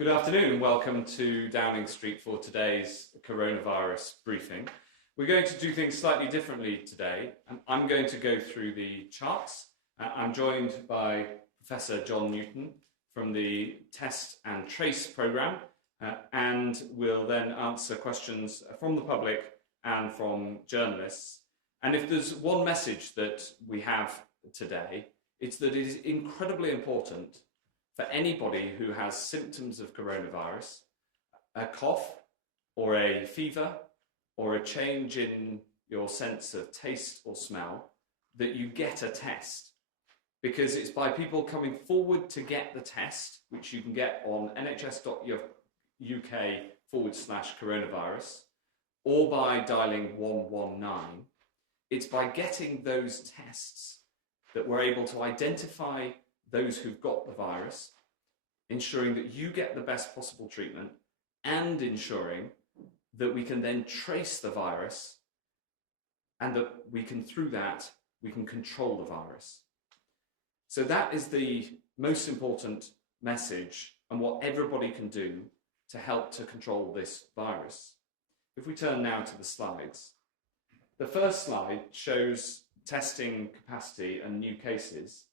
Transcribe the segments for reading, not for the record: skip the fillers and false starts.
Good afternoon and welcome to Downing Street for today's coronavirus briefing. We're going to do things slightly differently today. I'm going to go through the charts. I'm joined by Professor John Newton from the Test and Trace programme, and we'll then answer questions from the public and from journalists. And if there's one message that we have today, it's that it is incredibly important for anybody who has symptoms of coronavirus, a cough or a fever or a change in your sense of taste or smell, that you get a test. Because it's by people coming forward to get the test, which you can get on nhs.uk/coronavirus, or by dialing 119, it's by getting those tests that we're able to identify those who've got the virus, ensuring that you get the best possible treatment, and ensuring that we can then trace the virus and that we can, through that, we can control the virus. So that is the most important message and what everybody can do to help to control this virus. If we turn now to the slides, the first slide shows testing capacity and new cases.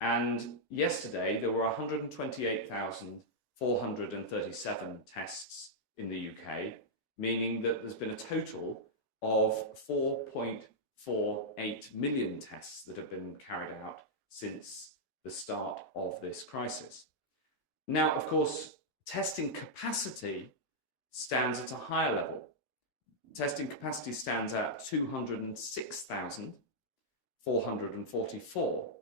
And yesterday, there were 128,437 tests in the UK, meaning that there's been a total of 4.48 million tests that have been carried out since the start of this crisis. Now, of course, testing capacity stands at a higher level. Testing capacity stands at 206,444.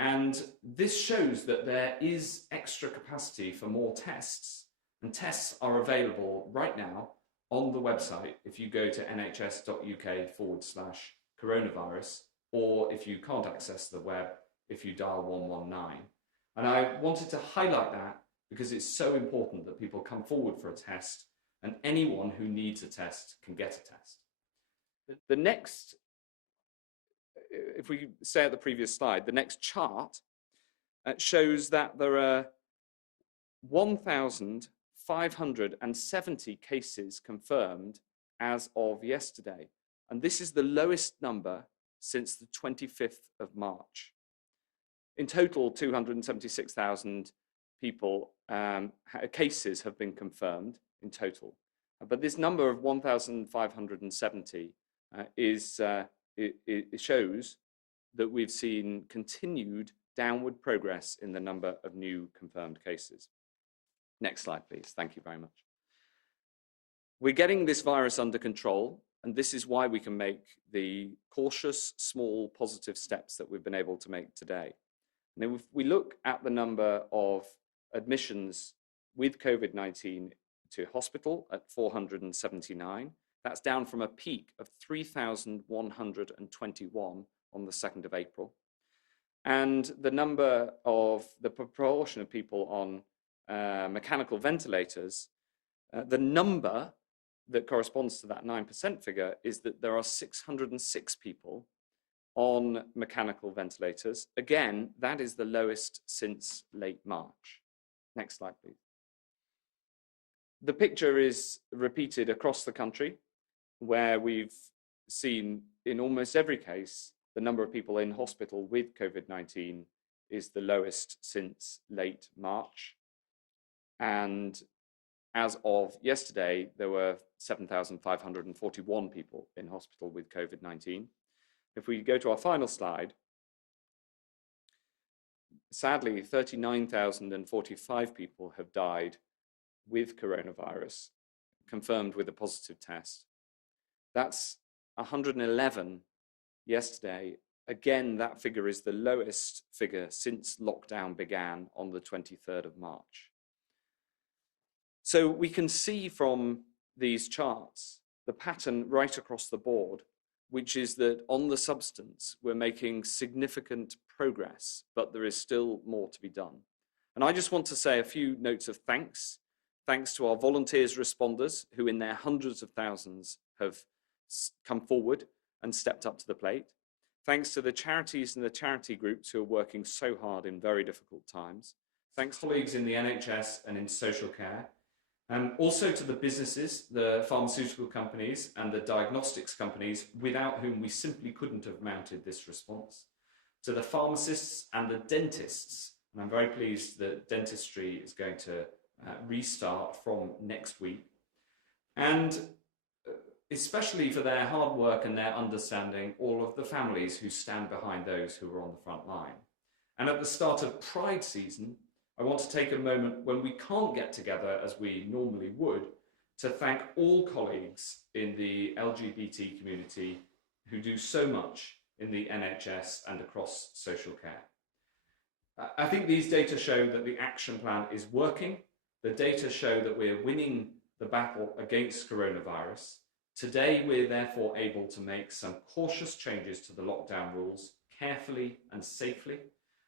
And this shows that there is extra capacity for more tests, and tests are available right now on the website if you go to nhs.uk/coronavirus, or if you can't access the web, if you dial 119. And I wanted to highlight that because it's so important that people come forward for a test, and anyone who needs a test can get a test. The next, if we stay at the previous slide, the next chart shows that there are 1,570 cases confirmed as of yesterday. And this is the lowest number since the 25th of March. In total, 276,000 people, cases have been confirmed in total. But this number of 1,570 it shows that we've seen continued downward progress in the number of new confirmed cases. Next slide, please. Thank you very much. We're getting this virus under control, and this is why we can make the cautious, small, positive steps that we've been able to make today. Now, if we look at the number of admissions with COVID-19 to hospital at 479, that's down from a peak of 3,121 on the 2nd of April. And the proportion of people on mechanical ventilators, the number that corresponds to that 9% figure is that there are 606 people on mechanical ventilators. Again, that is the lowest since late March. Next slide, please. The picture is repeated across the country, where we've seen in almost every case, the number of people in hospital with COVID-19 is the lowest since late March. And as of yesterday, there were 7,541 people in hospital with COVID-19. If we go to our final slide, sadly, 39,045 people have died with coronavirus, confirmed with a positive test. That's 111 yesterday. Again, that figure is the lowest figure since lockdown began on the 23rd of March. So we can see from these charts the pattern right across the board, which is that on the substance, we're making significant progress, but there is still more to be done. And I just want to say a few notes of thanks. Thanks to our volunteers responders, who in their hundreds of thousands have come forward and stepped up to the plate. Thanks to the charities and the charity groups who are working so hard in very difficult times. thanks colleagues in the NHS and in social care, also to the businesses, the pharmaceutical companies and the diagnostics companies without whom we simply couldn't have mounted this response, to the pharmacists and the dentists, and I'm very pleased that dentistry is going to restart from next week, and especially for their hard work and their understanding, all of the families who stand behind those who are on the front line. And at the start of Pride season, I want to take a moment when we can't get together as we normally would to thank all colleagues in the LGBT community who do so much in the NHS and across social care. I think these data show that the action plan is working. The data show that we're winning the battle against coronavirus. Today, we're therefore able to make some cautious changes to the lockdown rules carefully and safely.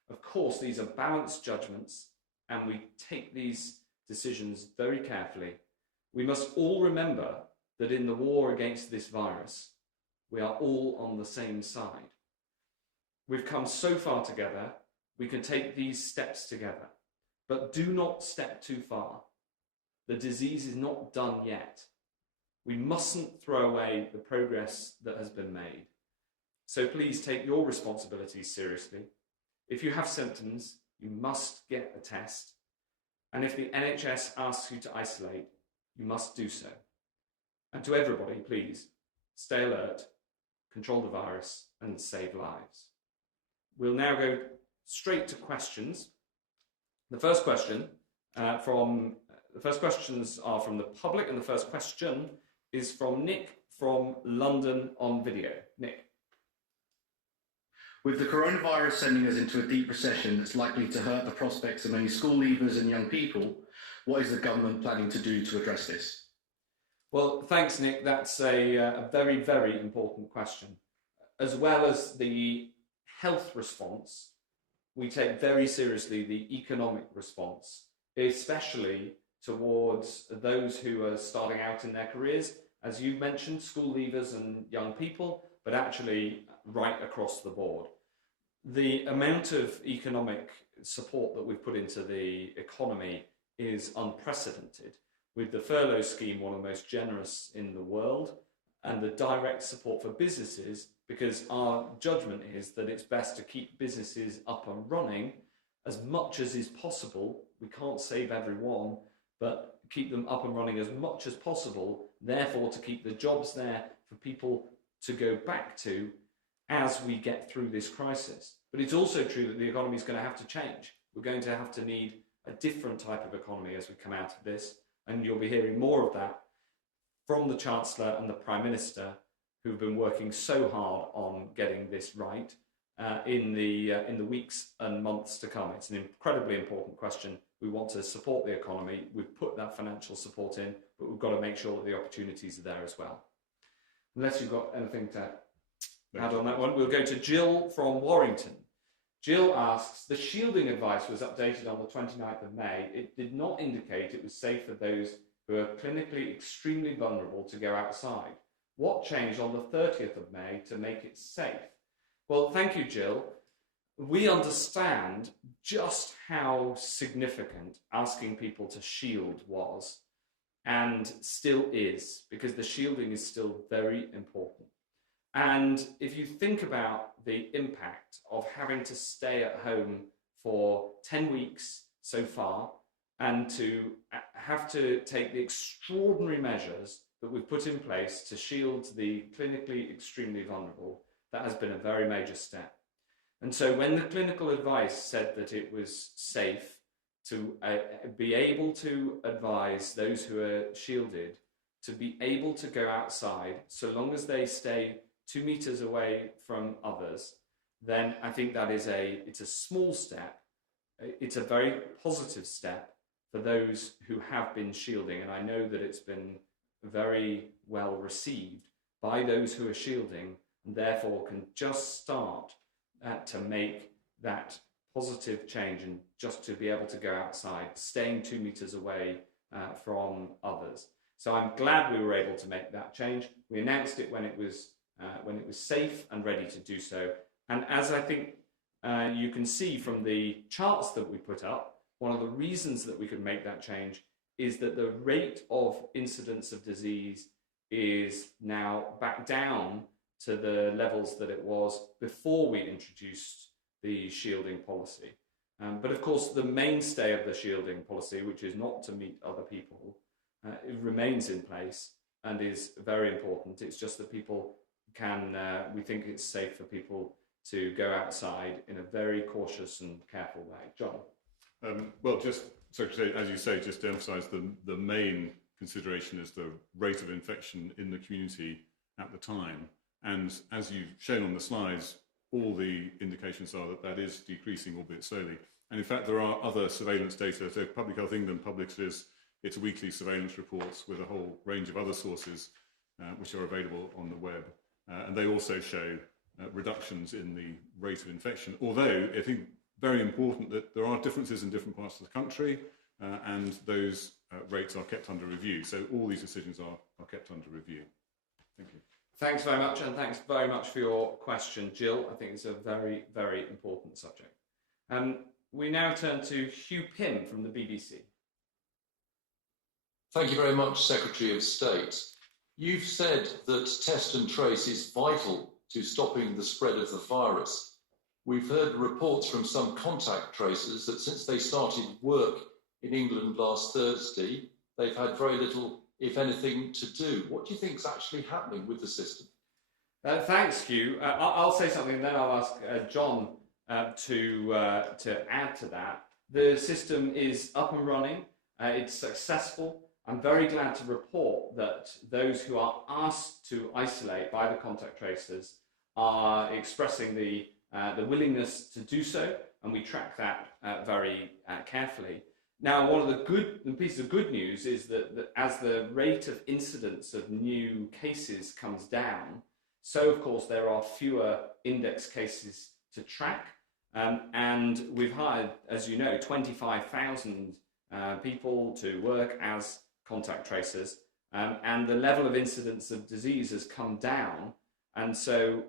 Of course, these are balanced judgments, and we take these decisions very carefully. We must all remember that in the war against this virus, we are all on the same side. We've come so far together, we can take these steps together, but do not step too far. The disease is not done yet. We mustn't throw away the progress that has been made. So please take your responsibilities seriously. If you have symptoms, you must get a test. And if the NHS asks you to isolate, you must do so. And to everybody, please, stay alert, control the virus, and save lives. We'll now go straight to questions. The first questions are from the public, and the first question is from Nick from London on video. Nick. With the coronavirus sending us into a deep recession that's likely to hurt the prospects of many school leavers and young people, what is the government planning to do to address this? Well, thanks, Nick. That's a very, very important question. As well as the health response, we take very seriously the economic response, especially towards those who are starting out in their careers, as you mentioned, school leavers and young people, but actually right across the board. The amount of economic support that we've put into the economy is unprecedented, with the furlough scheme one of the most generous in the world, and the direct support for businesses, because our judgment is that it's best to keep businesses up and running as much as is possible. We can't save everyone, but keep them up and running as much as possible, therefore to keep the jobs there for people to go back to as we get through this crisis. But it's also true that the economy is going to have to change. We're going to have to need a different type of economy as we come out of this, and you'll be hearing more of that from the Chancellor and the Prime Minister, who've been working so hard on getting this right in the weeks and months to come. It's an incredibly important question. We want to support the economy. We've put that financial support in, but we've got to make sure that the opportunities are there as well. Unless you've got anything to add on that one, we'll go to Jill from Warrington. Jill asks, the shielding advice was updated on the 29th of May. It did not indicate it was safe for those who are clinically extremely vulnerable to go outside. What changed on the 30th of May to make it safe? Well, thank you, Jill. We understand just how significant asking people to shield was and still is, because the shielding is still very important. And if you think about the impact of having to stay at home for 10 weeks so far and to have to take the extraordinary measures that we've put in place to shield the clinically extremely vulnerable, that has been a very major step. And so when the clinical advice said that it was safe to be able to advise those who are shielded to be able to go outside so long as they stay 2 meters away from others, then I think that is it's a small step. It's a very positive step for those who have been shielding, and I know that it's been very well received by those who are shielding, and therefore can just start to make that positive change and just to be able to go outside, staying 2 meters away from others. So I'm glad we were able to make that change. We announced it when it was safe and ready to do so. And as I think you can see from the charts that we put up, one of the reasons that we could make that change is that the rate of incidence of disease is now back down to the levels that it was before we introduced the shielding policy. But of course, the mainstay of the shielding policy, which is not to meet other people, it remains in place and is very important. It's just that people can, we think it's safe for people to go outside in a very cautious and careful way. John? Well, just, Secretary, as you say, just to emphasise the main consideration is the rate of infection in the community at the time. And as you've shown on the slides, all the indications are that that is decreasing, albeit slowly. And in fact, there are other surveillance data. So Public Health England publishes its weekly surveillance reports with a whole range of other sources which are available on the web. And they also show reductions in the rate of infection. Although I think very important that there are differences in different parts of the country and those rates are kept under review. So all these decisions are kept under review. Thank you. Thanks very much, and thanks very much for your question, Jill. I think it's a very, very important subject. We now turn to Hugh Pym from the BBC. Thank you very much, Secretary of State. You've said that test and trace is vital to stopping the spread of the virus. We've heard reports from some contact tracers that since they started work in England last Thursday, they've had very little, if anything, to do. What do you think is actually happening with the system? Thanks, Hugh. I'll say something and then I'll ask John to add to that. The system is up and running. It's successful. I'm very glad to report that those who are asked to isolate by the contact tracers are expressing the willingness to do so, and we track that very carefully. Now, one of the pieces of good news is that as the rate of incidence of new cases comes down, so of course there are fewer index cases to track, and we've hired, as you know, 25,000 people to work as contact tracers, and the level of incidence of disease has come down, and so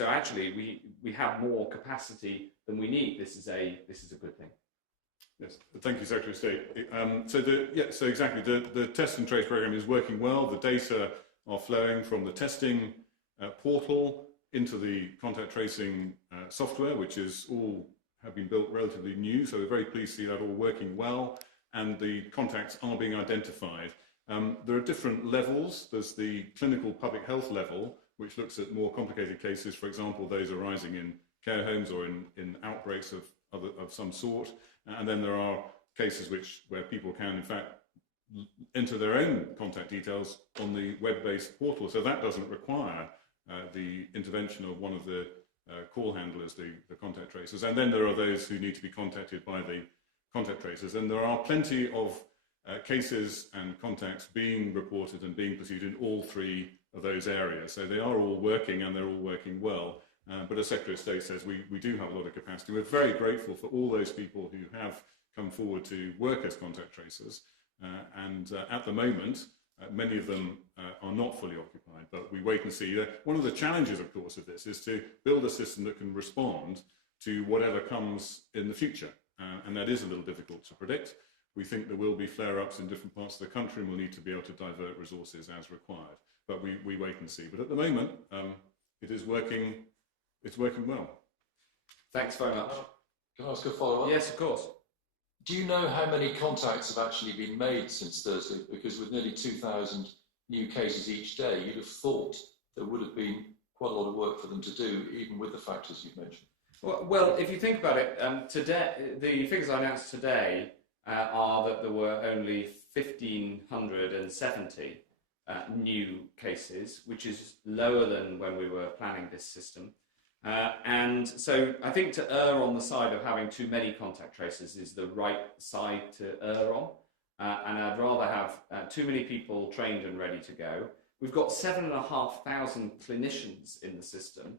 actually we have more capacity than we need. This is a good thing. Yes, thank you, Secretary of State. So exactly, the test and trace program is working well. The data are flowing from the testing portal into the contact tracing software, which is all have been built relatively new. So we're very pleased to see that all working well, and the contacts are being identified. There are different levels. There's the clinical public health level, which looks at more complicated cases, for example, those arising in care homes or in outbreaks of some sort. And then there are cases where people can, in fact, enter their own contact details on the web-based portal. So that doesn't require the intervention of one of the call handlers, the contact tracers. And then there are those who need to be contacted by the contact tracers. And there are plenty of cases and contacts being reported and being pursued in all three of those areas. So they are all working, and they're all working well. But as Secretary of State says, we do have a lot of capacity. We're very grateful for all those people who have come forward to work as contact tracers. And at the moment, many of them are not fully occupied, but we wait and see. One of the challenges, of course, of this is to build a system that can respond to whatever comes in the future. And that is a little difficult to predict. We think there will be flare-ups in different parts of the country, and we'll need to be able to divert resources as required. But we wait and see. But at the moment, it is working. It's working well. Thanks very much. Can I ask a follow-up? Yes, of course. Do you know how many contacts have actually been made since Thursday? Because with nearly 2,000 new cases each day, you'd have thought there would have been quite a lot of work for them to do, even with the factors you've mentioned. Well, if you think about it, today the figures I announced today are that there were only 1,570 new cases, which is lower than when we were planning this system. And so I think to err on the side of having too many contact tracers is the right side to err on. And I'd rather have too many people trained and ready to go. We've got 7,500 clinicians in the system,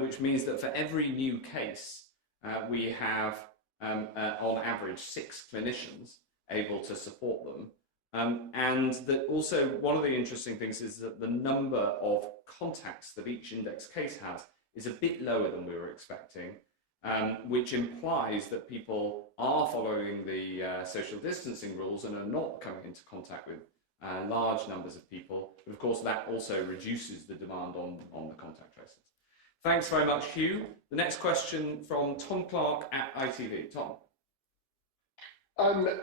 which means that for every new case, we have, on average, 6 clinicians able to support them. And that also one of the interesting things is that the number of contacts that each index case has is a bit lower than we were expecting, which implies that people are following the social distancing rules and are not coming into contact with large numbers of people. But of course, that also reduces the demand on the contact tracers. Thanks very much, Hugh. The next question from Tom Clark at ITV. Tom.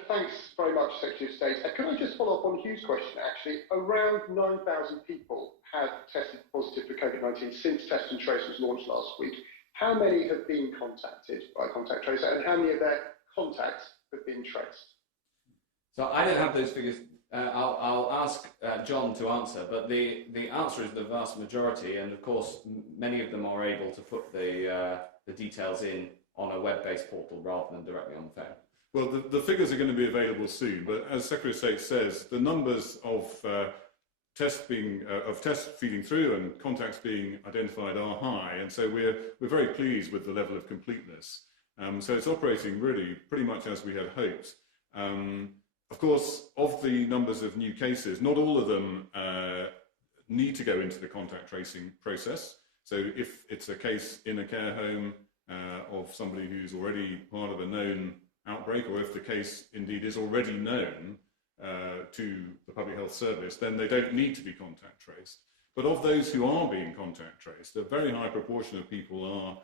Thanks very much, Secretary of State. Can I just follow up on Hugh's question, actually? Around 9,000 people have tested positive for COVID-19 since Test and Trace was launched last week. How many have been contacted by a contact tracer, and how many of their contacts have been traced? So I don't have those figures. I'll ask John to answer, but the answer is the vast majority, and of course many of them are able to put the details in on a web-based portal rather than directly on the phone. Well, the figures are going to be available soon, but as Secretary of State says, the numbers of tests feeding through and contacts being identified are high, and so we're very pleased with the level of completeness. So it's operating really pretty much as we had hoped. Of course, of the numbers of new cases, not all of them need to go into the contact tracing process. So if it's a case in a care home of somebody who's already part of a known outbreak, or if the case indeed is already known to the Public Health Service, then they don't need to be contact traced. But of those who are being contact traced, a very high proportion of people are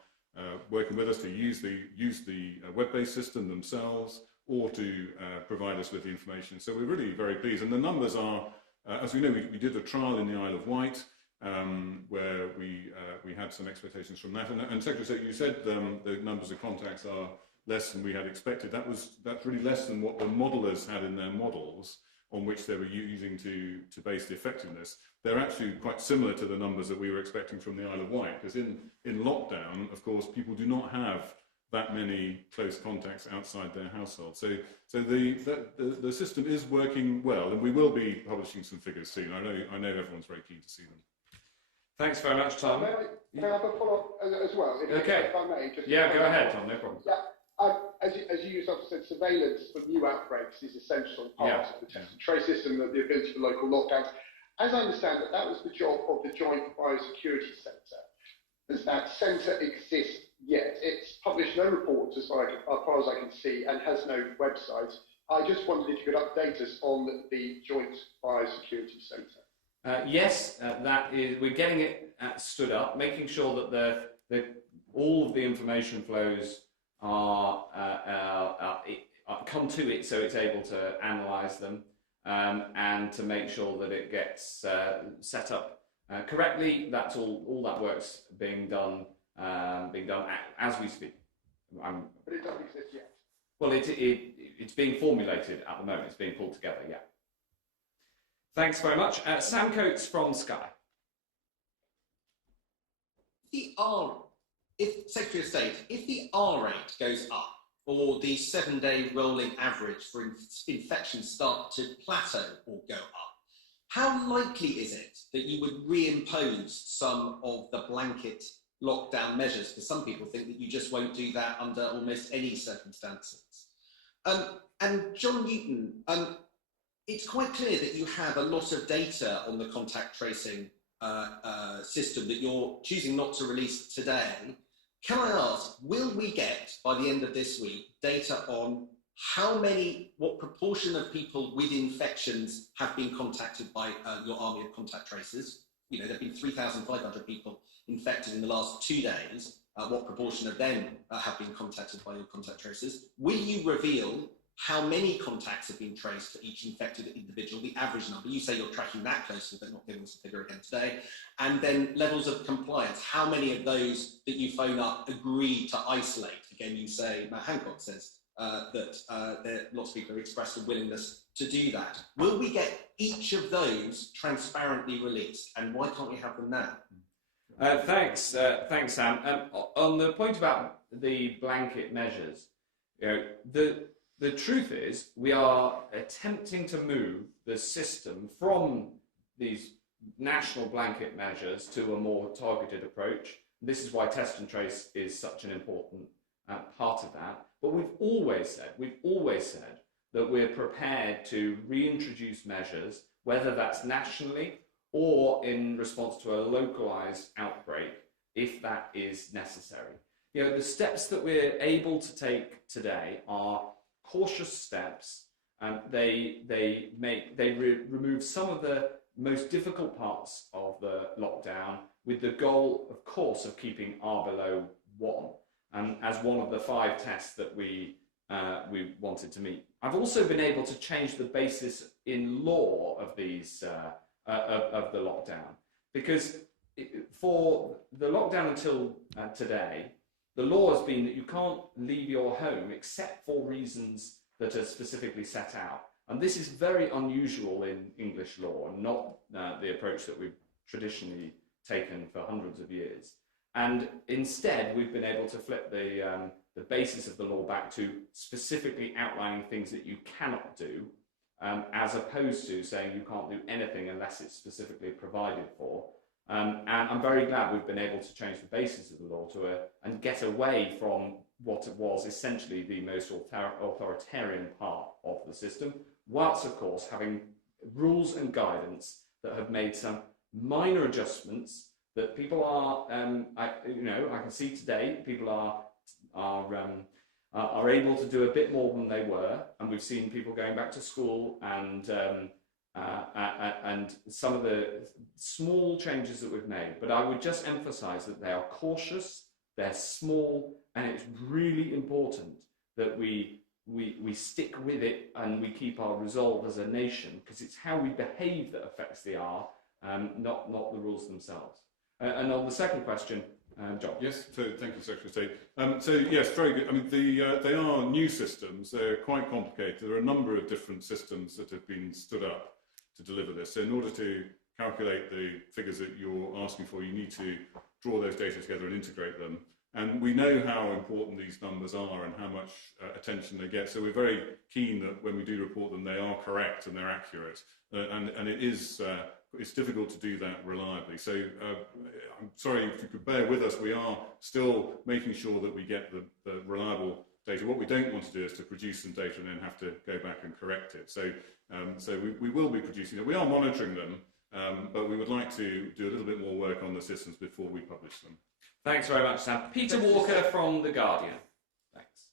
working with us to use the web-based system themselves, or to provide us with the information. So we're really very pleased. And the numbers are, as we know, we did a trial in the Isle of Wight, where we had some expectations from that. And Secretary of State, you said the numbers of contacts are less than we had expected. That's really less than what the modelers had in their models on which they were using to base the effectiveness. They're actually quite similar to the numbers that we were expecting from the Isle of Wight, because in lockdown, of course, people do not have that many close contacts outside their household. So the system is working well, and we will be publishing some figures soon. I know everyone's very keen to see them. Thanks very much, Tom. May I have a follow-up as well? Okay. If I may. Yeah, go ahead, Tom, no problem. Yeah. As you yourself said, surveillance for new outbreaks is essential part of the test and trace system, the ability for local lockdowns. As I understand it, that was the job of the Joint Biosecurity Centre. Does that centre exist yet? It's published no reports as far as I can see, and has no website. I just wondered if you could update us on the Joint Biosecurity Centre. Yes, that is. We're getting it stood up, making sure that all of the information flows come to it, so it's able to analyse them, and to make sure that it gets set up correctly. That's all that work's being done as we speak. But it doesn't exist yet. Well, it's being formulated at the moment. It's being pulled together. Yeah. Thanks very much, Sam Coates from Sky. If Secretary of State, if the R rate goes up, or the 7-day rolling average for infections start to plateau or go up, how likely is it that you would reimpose some of the blanket lockdown measures? Because some people think that you just won't do that under almost any circumstances. And John Newton, it's quite clear that you have a lot of data on the contact tracing system that you're choosing not to release today. Can I ask, will we get, by the end of this week, data on what proportion of people with infections have been contacted by your army of contact tracers? You know, there have been 3,500 people infected in the last 2 days. What proportion of them have been contacted by your contact tracers? Will you reveal how many contacts have been traced for each infected individual, the average number? You say you're tracking that closely, but not giving us a figure again today. And then levels of compliance. How many of those that you phone up agree to isolate? Again, you say, Matt Hancock says that lots of people have expressed a willingness to do that. Will we get each of those transparently released? And why can't we have them now? Thanks, Sam. On the point about the blanket measures, you know, the truth is we are attempting to move the system from these national blanket measures to a more targeted approach. This is why test and trace is such an important part of that. But we've always said that we're prepared to reintroduce measures, whether that's nationally or in response to a localized outbreak, if that is necessary. You know, the steps that we're able to take today are cautious steps. They remove some of the most difficult parts of the lockdown with the goal, of course, of keeping R below 1 as one of the 5 tests that we wanted to meet. I've also been able to change the basis in law of these of the lockdown, because for the lockdown until today, the law has been that you can't leave your home except for reasons that are specifically set out. And this is very unusual in English law, and not the approach that we've traditionally taken for hundreds of years. And instead, we've been able to flip the basis of the law back to specifically outlining things that you cannot do, as opposed to saying you can't do anything unless it's specifically provided for. And I'm very glad we've been able to change the basis of the law and get away from what it was essentially the most authoritarian part of the system, whilst of course having rules and guidance that have made some minor adjustments that people are, I can see today people are able to do a bit more than they were, and we've seen people going back to school and some of the small changes that we've made. But I would just emphasise that they are cautious, they're small, and it's really important that we stick with it and we keep our resolve as a nation, because it's how we behave that affects the R, not the rules themselves. And on the second question, John. Yes, so thank you, Secretary of State. So yes, very good. I mean, they are new systems. They're quite complicated. There are a number of different systems that have been stood up to deliver this. So in order to calculate the figures that you're asking for, you need to draw those data together and integrate them. And we know how important these numbers are and how much attention they get. So we're very keen that when we do report them, they are correct and they're accurate. And it is it's difficult to do that reliably. So I'm sorry, if you could bear with us, we are still making sure that we get the reliable data. What we don't want to do is to produce some data and then have to go back and correct it. So we will be producing it. We are monitoring them, but we would like to do a little bit more work on the systems before we publish them. Thanks very much, Sam. Peter Walker from The Guardian. Thanks.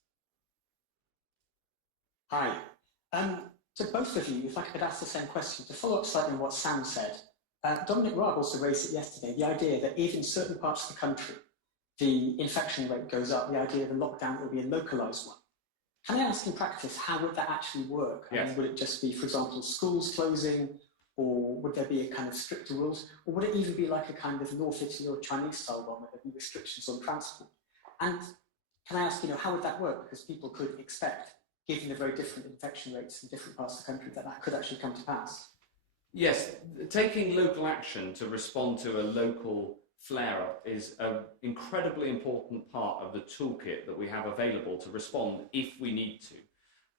Hi. To both of you, if I could ask the same question, to follow up slightly on what Sam said. Dominic Raab also raised it yesterday, the idea that if in certain parts of the country the infection rate goes up, the idea of a lockdown will be a localised one. Can I ask in practice, how would that actually work? Yes. I mean, would it just be, for example, schools closing, or would there be a kind of stricter rules? Or would it even be like a kind of North Italy or Chinese style one where there'd be restrictions on transport? And can I ask, how would that work? Because people could expect, given the very different infection rates in different parts of the country, that could actually come to pass. Yes, taking local action to respond to a local flare-up is an incredibly important part of the toolkit that we have available to respond if we need to.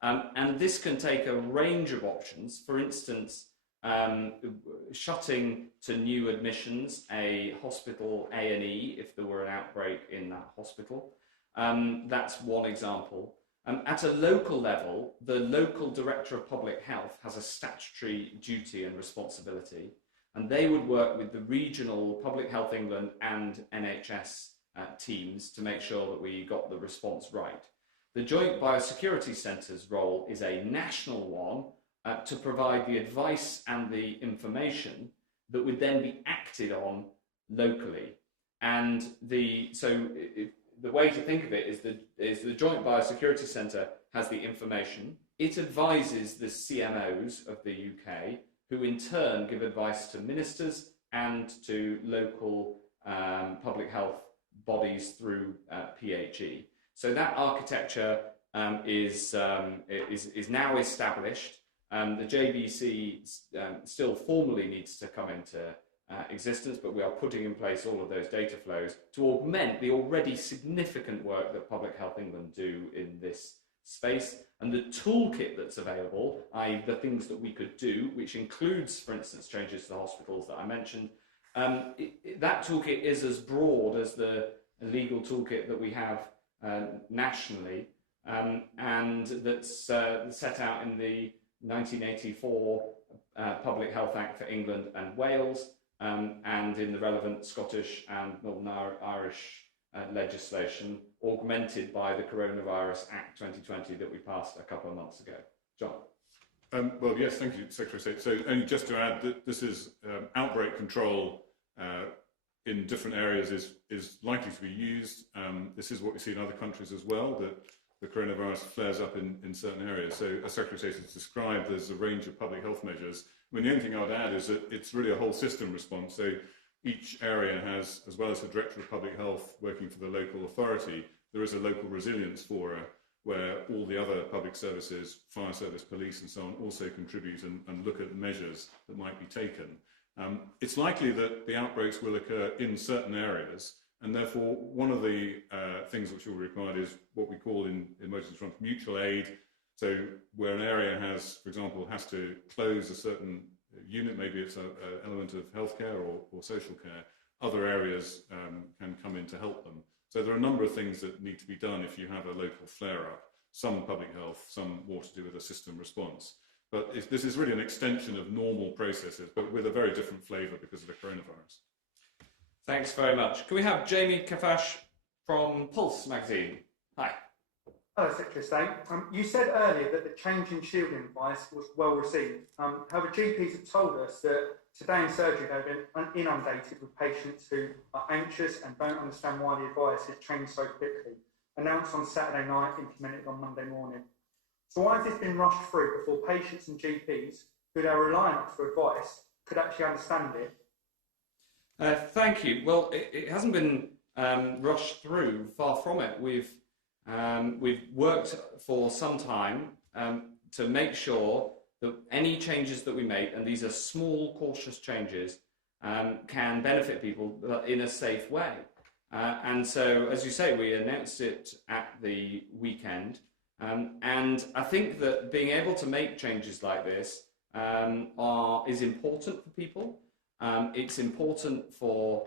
And this can take a range of options. For instance, shutting to new admissions a hospital A&E if there were an outbreak in that hospital. That's one example. At a local level, the local Director of Public Health has a statutory duty and responsibility, and they would work with the regional Public Health England and NHS teams to make sure that we got the response right. The Joint Biosecurity Centre's role is a national one to provide the advice and the information that would then be acted on locally. And the way to think of it is the Joint Biosecurity Centre has the information. It advises the CMOs of the UK, who in turn give advice to ministers and to local public health bodies through PHE. So that architecture is now established. The JBC still formally needs to come into existence, but we are putting in place all of those data flows to augment the already significant work that Public Health England do in this space. And the toolkit that's available, i.e. the things that we could do, which includes, for instance, changes to the hospitals that I mentioned, that toolkit is as broad as the legal toolkit that we have nationally, and that's set out in the 1984 Public Health Act for England and Wales, and in the relevant Scottish and Northern Irish legislation augmented by the Coronavirus Act 2020 that we passed a couple of months ago. John. Well, yes, thank you, Secretary of State. So, only just to add that this is outbreak control in different areas is likely to be used. This is what we see in other countries as well, that the coronavirus flares up in certain areas. So, as Secretary of State has described, there's a range of public health measures. I mean, the only thing I would add is that it's really a whole system response. So, each area has, as well as the Director of Public Health working for the local authority, there is a local resilience forum where all the other public services, fire service, police and so on, also contribute and look at measures that might be taken. It's likely that the outbreaks will occur in certain areas, and therefore one of the things which will be required is what we call in emergency response mutual aid. So where an area has, for example, has to close a certain unit, maybe it's an element of healthcare or social care, other areas can come in to help them. So there are a number of things that need to be done if you have a local flare-up, some public health, some more to do with a system response. But this is really an extension of normal processes, but with a very different flavour because of the coronavirus. Thanks very much. Can we have Jamie Kafash from Pulse magazine? Hi. Hello, Secretary of State. You said earlier that the change in shielding advice was well received. However, GPs have told us that today in surgery they've been inundated with patients who are anxious and don't understand why the advice has changed so quickly. Announced on Saturday night, implemented on Monday morning. So why has this been rushed through before patients and GPs, who they're relying on for advice, could actually understand it? Thank you. Well, it hasn't been rushed through, far from it. We've worked for some time to make sure that any changes that we make, and these are small, cautious changes, can benefit people in a safe way. And so, as you say, we announced it at the weekend. And I think that being able to make changes like this is important for people. It's important for,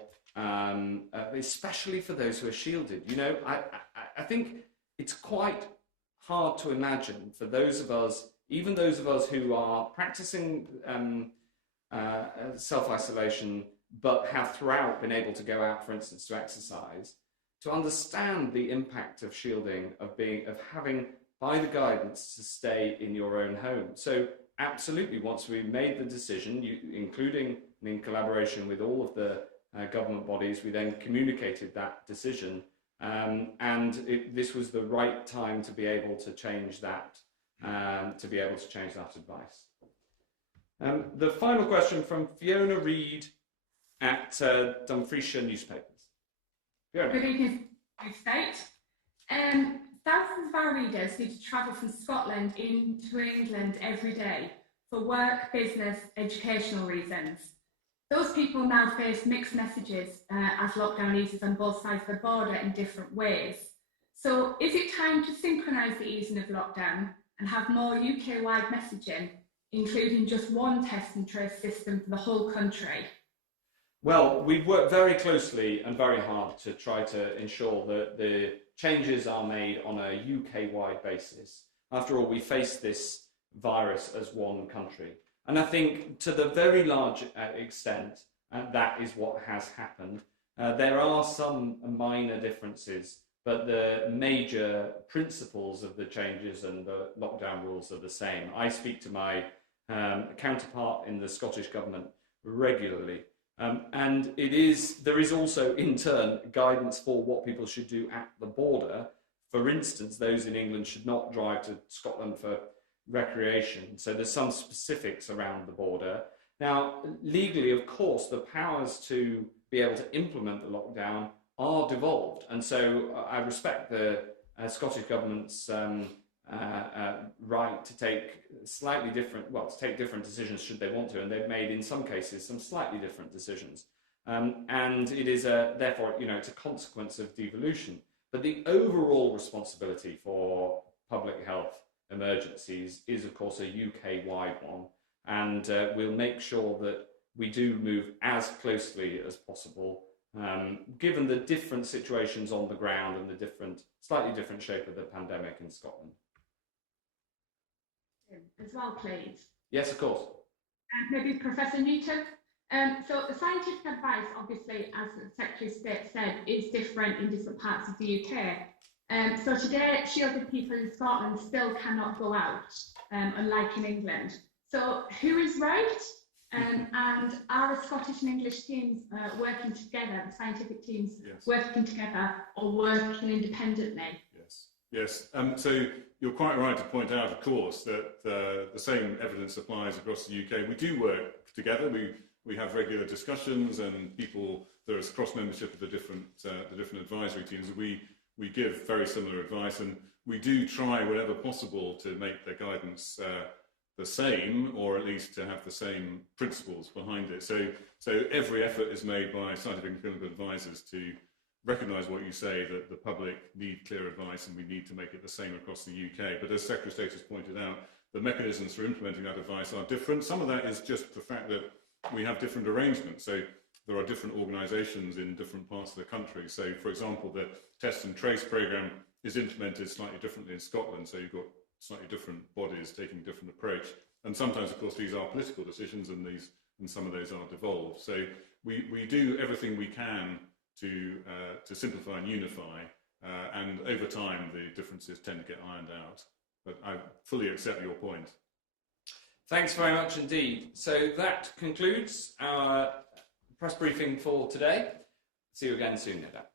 especially for those who are shielded. You know, I think it's quite hard to imagine for those of us, even those of us who are practicing self-isolation, but have throughout been able to go out, for instance, to exercise, to understand the impact of shielding, of having, by the guidance, to stay in your own home. So absolutely, once we made the decision, including in collaboration with all of the government bodies, we then communicated that decision, and this was the right time to be able to change that, advice. The final question from Fiona Reid at Dumfriesshire Newspapers. Fiona. Good evening, Secretary of State. Thousands of our readers need to travel from Scotland into England every day for work, business, educational reasons. Those people now face mixed messages as lockdown eases on both sides of the border in different ways. So is it time to synchronise the easing of lockdown and have more UK-wide messaging, including just one test and trace system for the whole country? Well, we've worked very closely and very hard to try to ensure that the changes are made on a UK-wide basis. After all, we face this virus as one country. And I think to the very large extent, that is what has happened. There are some minor differences, but the major principles of the changes and the lockdown rules are the same. I speak to my counterpart in the Scottish Government regularly. And there is also, in turn, guidance for what people should do at the border. For instance, those in England should not drive to Scotland for recreation. So there's some specifics around the border. Now, legally, of course, the powers to be able to implement the lockdown are devolved. And so I respect the Scottish Government's right to take different decisions should they want to, and they've made in some cases some slightly different decisions, and it is therefore it's a consequence of devolution. But the overall responsibility for public health emergencies is of course a UK-wide one, and we'll make sure that we do move as closely as possible, given the different situations on the ground and the slightly different shape of the pandemic in Scotland. As well, please. Yes, of course. And maybe Professor Newton, So the scientific advice, obviously, as the Secretary of State said, is different in different parts of the UK. So today, shielded people in Scotland still cannot go out, unlike in England. So who is right? And are Scottish and English teams working together, the scientific teams working together or working independently? Yes. So you're quite right to point out, of course, that the same evidence applies across the UK. We do work together. We have regular discussions, and there is cross membership of the different advisory teams. We give very similar advice, and we do try whenever possible to make the guidance the same, or at least to have the same principles behind it. So every effort is made by scientific and clinical advisors to recognise what you say, that the public need clear advice, and we need to make it the same across the UK. But as Secretary of State has pointed out, the mechanisms for implementing that advice are different. Some of that is just the fact that we have different arrangements. So there are different organisations in different parts of the country. So, for example, the test and trace programme is implemented slightly differently in Scotland. So you've got slightly different bodies taking a different approach. And sometimes, of course, these are political decisions, and some of those are devolved. So we do everything we can to simplify and unify, and over time the differences tend to get ironed out. But I fully accept your point. Thanks very much indeed. So that concludes our press briefing for today. See you again soon, no doubt.